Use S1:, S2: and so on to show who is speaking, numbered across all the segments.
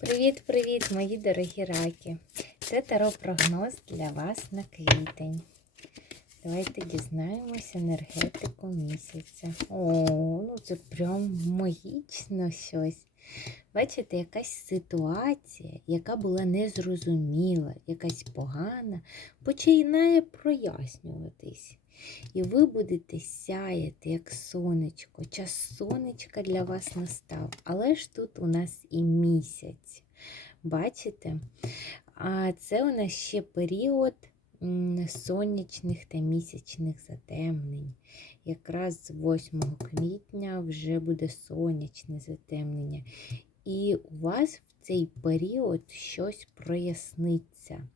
S1: Привіт-привіт, мої дорогі раки! Це таро-прогноз для вас на квітень. Давайте дізнаємося енергетику місяця. О, ну це прям магічно щось. Бачите, якась ситуація, яка була незрозуміла, якась погана, починає прояснюватись. І ви будете сяяти, як сонечко. Час сонечка для вас настав. Але ж тут у нас і місяць. Бачите? А це у нас ще період сонячних та місячних затемнень. Якраз з 8 квітня вже буде сонячне затемнення. І у вас в цей період щось проясниться.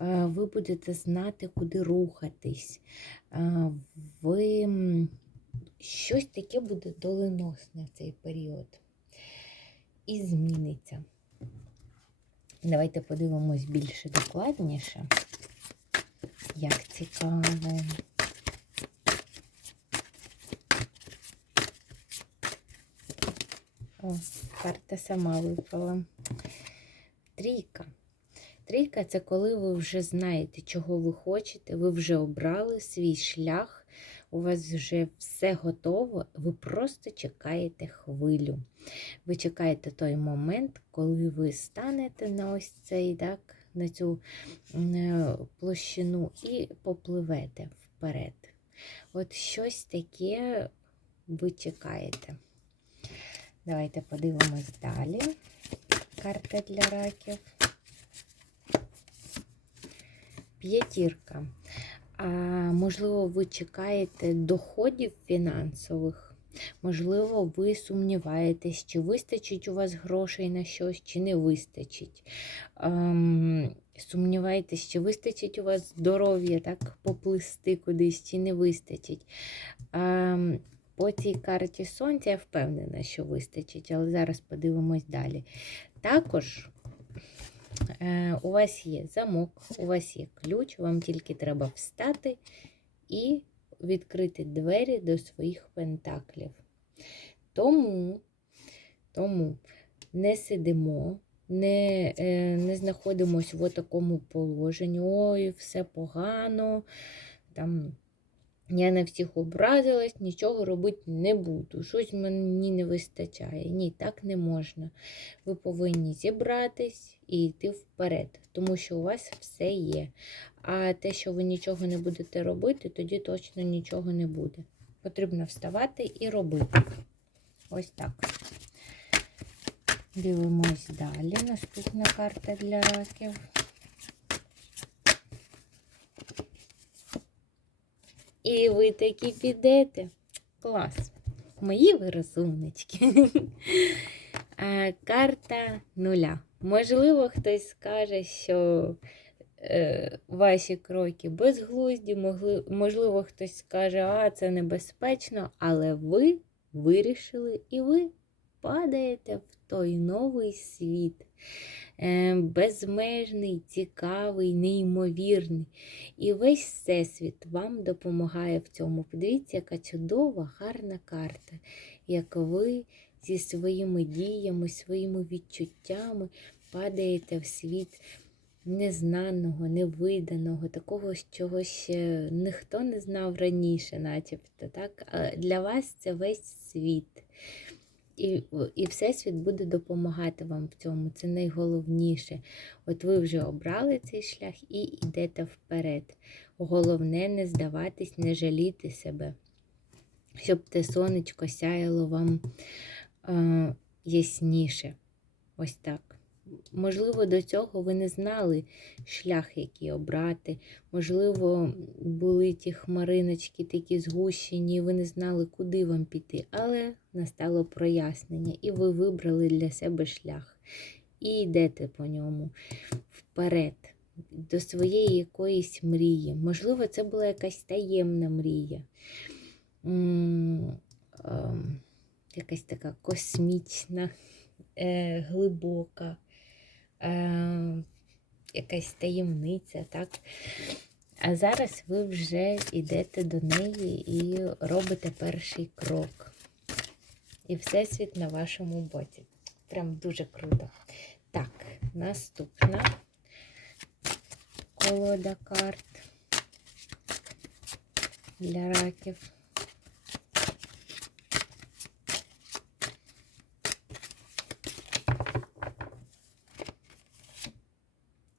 S1: Е, Ви будете знати, куди рухатись. Е, Ви щось таке буде доленосне в цей період. І зміниться. Давайте подивимось більше докладніше. Як цікаво. О, карта сама випала. Трійка. Трійка це коли ви вже знаєте, чого ви хочете, ви вже обрали свій шлях, у вас вже все готово, ви просто чекаєте хвилю. Ви чекаєте той момент, коли ви станете на ось цей, так, на цю е, площину і попливете вперед. От щось таке ви чекаєте. Давайте подивимось далі. Карта для раків. П'ятірка. А, можливо, ви чекаєте доходів фінансових. Можливо, ви сумніваєтесь, чи вистачить у вас грошей на щось, чи не вистачить. Ем, сумніваєтесь, чи вистачить у вас здоров'я, так, поплисти кудись, чи не вистачить. Ем, по цій карті сонця я впевнена, що вистачить, але зараз подивимось далі. Також у вас є замок, у вас є ключ, вам тільки треба встати і відкрити двері до своїх пентаклів. Тому, тому не сидимо, не е, не знаходимося в такому положенні, ой, все погано. там я на всіх образилась, нічого робити не буду. Щось мені не вистачає. Ні, так не можна. Ви повинні зібратись і йти вперед, тому що у вас все є. А те, що ви нічого не будете робити, тоді точно нічого не буде. Потрібно вставати і робити. Ось так. Дивимось далі. Наступна карта для раків. І ви такі підете. Клас. Мої ви розумнички. Карта нуля. Можливо, хтось скаже, що е, ваші кроки безглузді, можливо, хтось скаже, а це небезпечно, але ви вирішили і ви падаєте в той новий світ. Е, безмежний, цікавий, неймовірний. І весь всесвіт вам допомагає в цьому. Подивіться, яка чудова, гарна карта, як ви зі своїми діями, своїми відчуттями падаєте в світ незнаного, невиданого, такого чого ще ніхто не знав раніше, начебто. Так? Для вас це весь світ. І і Всесвіт буде допомагати вам в цьому. Це найголовніше. От ви вже обрали цей шлях і йдете вперед. Головне не здаватись, не жаліти себе, щоб те сонечко сяяло вам е, ясніше. Ось так. Можливо, до цього ви не знали шлях, який обрати. Можливо, були ті хмариночки такі згущені, ви не знали, куди вам піти. Але настало прояснення, і ви вибрали для себе шлях. І йдете по ньому вперед, до своєї якоїсь мрії. Можливо, це була якась таємна мрія. М -м якась така космічна, е глибока е, якась таємниця, так? А зараз ви вже йдете до неї і робите перший крок. І Всесвіт на вашому боці. Прям дуже круто. Так, наступна колода карт для раків.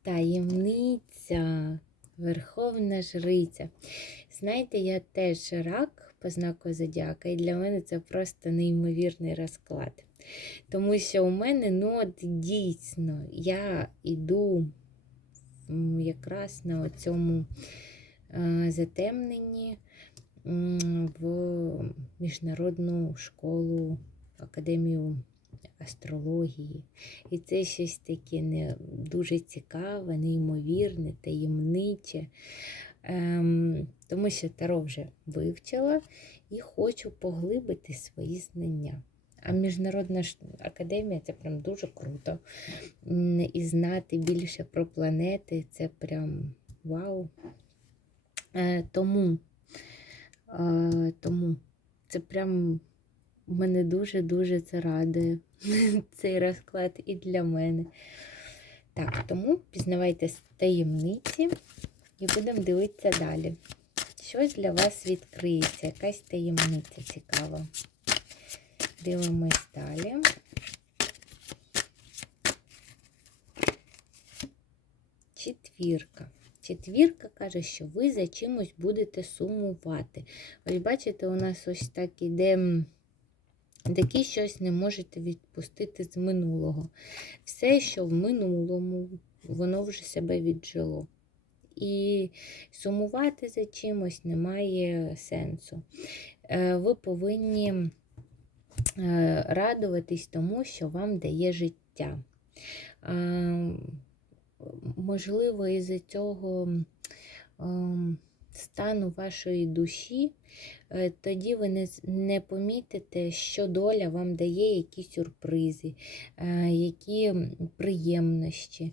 S1: Таємниця, Верховна Жриця. Знаєте, я теж рак по знаку Зодіака, і для мене це просто неймовірний розклад. Тому що у мене ну, от дійсно я йду якраз на цьому затемненні в міжнародну школу, академію астрології. І це щось таке не дуже цікаве, неймовірне, таємниче. Ем, тому що Таро вже вивчила і хочу поглибити свої знання. А Міжнародна академія це прям дуже круто. І знати більше про планети це прям вау. Е, тому, е, тому це прям мене дуже-дуже це радує. Цей розклад і для мене. Так, тому пізнавайте таємниці і будемо дивитися далі. Щось для вас відкриється, якась таємниця цікава. Дивимось далі. Четвірка. Четвірка каже, що ви за чимось будете сумувати. Ось бачите, у нас ось так іде, такі щось не можете відпустити з минулого. Все, що в минулому, воно вже себе віджило. І сумувати за чимось немає сенсу. Е, Ви повинні е, радуватись тому, що вам дає життя. Е, Можливо, із-за цього стану вашої душі, е, тоді ви не, не помітите, що доля вам дає якісь сюрпризи, е, які приємності.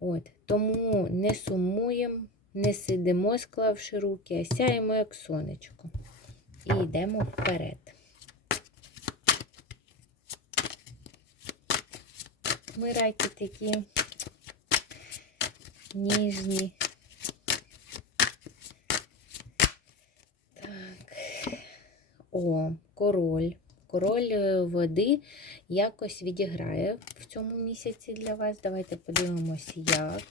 S1: От. Тому не сумуємо, не сидимо, склавши руки, а сяємо як сонечко. І йдемо вперед. Ми раки такі ніжні. О, король. Король е, води якось відіграє в цьому місяці для вас. Давайте подивимось, як.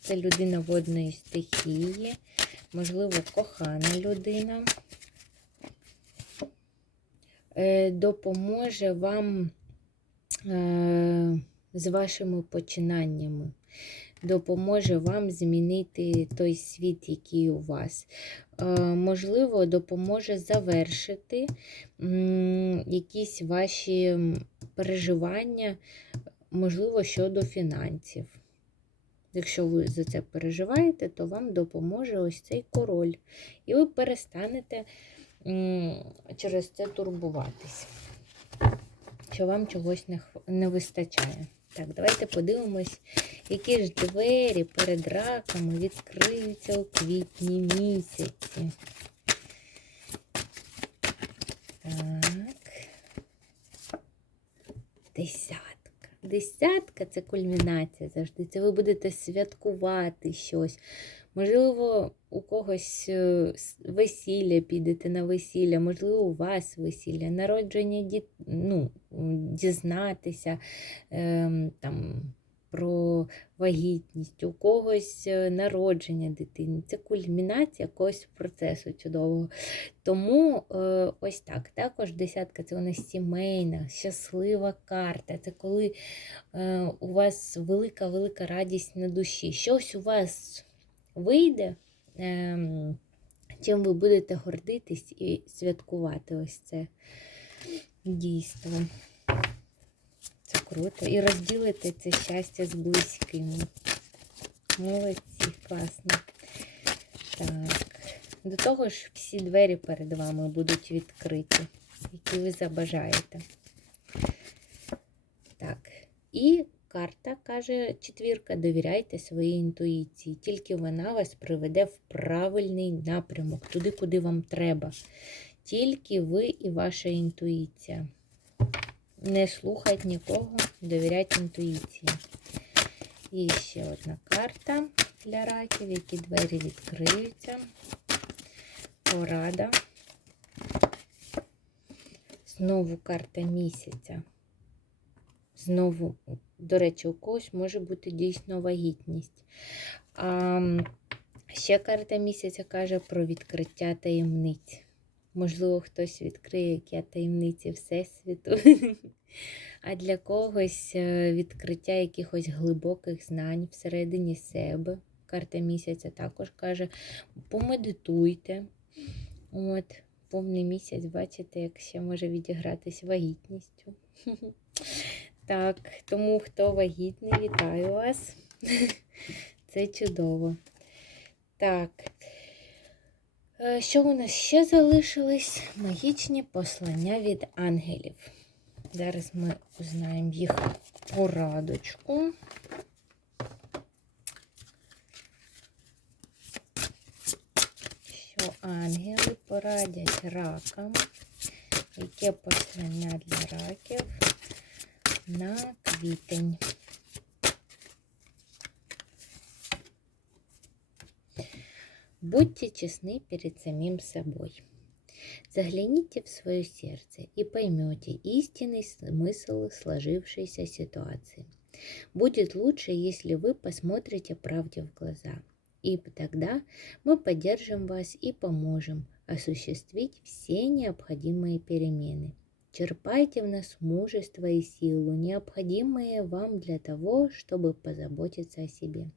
S1: Це людина водної стихії, можливо, кохана людина. Е, Допоможе вам е, з вашими починаннями допоможе вам змінити той світ, який у вас. Е, Можливо, допоможе завершити якісь ваші переживання, можливо, щодо фінансів. Якщо ви за це переживаєте, то вам допоможе ось цей король. І ви перестанете через це турбуватись, що вам чогось не, вистачає. Так, давайте подивимось, які ж двері перед раками відкриються у квітні місяці. Так. Десятка. Десятка це кульмінація завжди. Це ви будете святкувати щось. Можливо, у когось е, весілля підете на весілля, можливо, у вас весілля, народження діт... ну, дізнатися ем, там, про вагітність, у когось е, народження дитини. Це кульмінація якогось процесу чудового. Тому е, ось так. Також десятка це нас сімейна, щаслива карта. Це коли е, у вас велика-велика радість на душі. Щось у вас вийде, ем, чим ви будете гордитись і святкувати ось це дійство. Це круто. І розділити це щастя з близькими. Молодці, класно. Так. До того ж, всі двері перед вами будуть відкриті, які ви забажаєте. Так. І карта каже четвірка: довіряйте своїй інтуїції. Тільки вона вас приведе в правильний напрямок, туди, куди вам треба. Тільки ви і ваша інтуїція. Не слухайте нікого, довіряйте інтуїції. І ще одна карта для раків, які двері відкриються. Порада. Знову карта місяця. Знову, до речі, у когось може бути дійсно вагітність. А ще карта місяця каже про відкриття таємниць. Можливо, хтось відкриє які таємниці Всесвіту. А для когось е, відкриття якихось глибоких знань всередині себе. Карта місяця також каже: помедитуйте. От, повний місяць, бачите, як ще може відігратись вагітністю. Так, тому хто вагітний, вітаю вас. Це чудово. Так. Е, Що у нас ще залишились? Магічні послання від ангелів. Зараз ми узнаємо їх порадочку. Що ангели порадять ракам? Яке послання для раків на квітень? Будьте честны перед самим собой. Загляните в свое сердце и поймете истинный смысл сложившейся ситуации. Будет лучше, если вы посмотрите правде в глаза. И тогда мы поддержим вас и поможем осуществить все необходимые перемены. Черпайте в нас мужество и силу, необходимые вам для того, чтобы позаботиться о себе.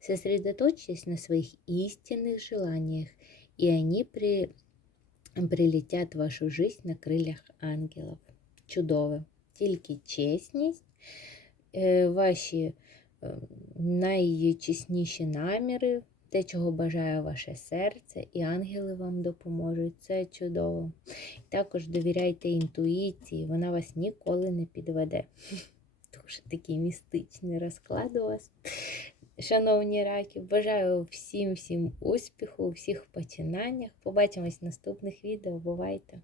S1: Сосредоточьтесь на своих истинных желаниях, и они при... прилетять в вашу жизнь на крилях ангелів. Чудово. Тільки чесність, е, ваші е, найчесніші наміри, Те, чого бажає ваше серце, і ангели вам допоможуть. Це чудово. Також довіряйте інтуїції, вона вас ніколи не підведе. Дуже такий містичний розклад у вас. Шановні раки, бажаю всім всім успіху у всіх починаннях. Побачимось в наступних відео. Бувайте!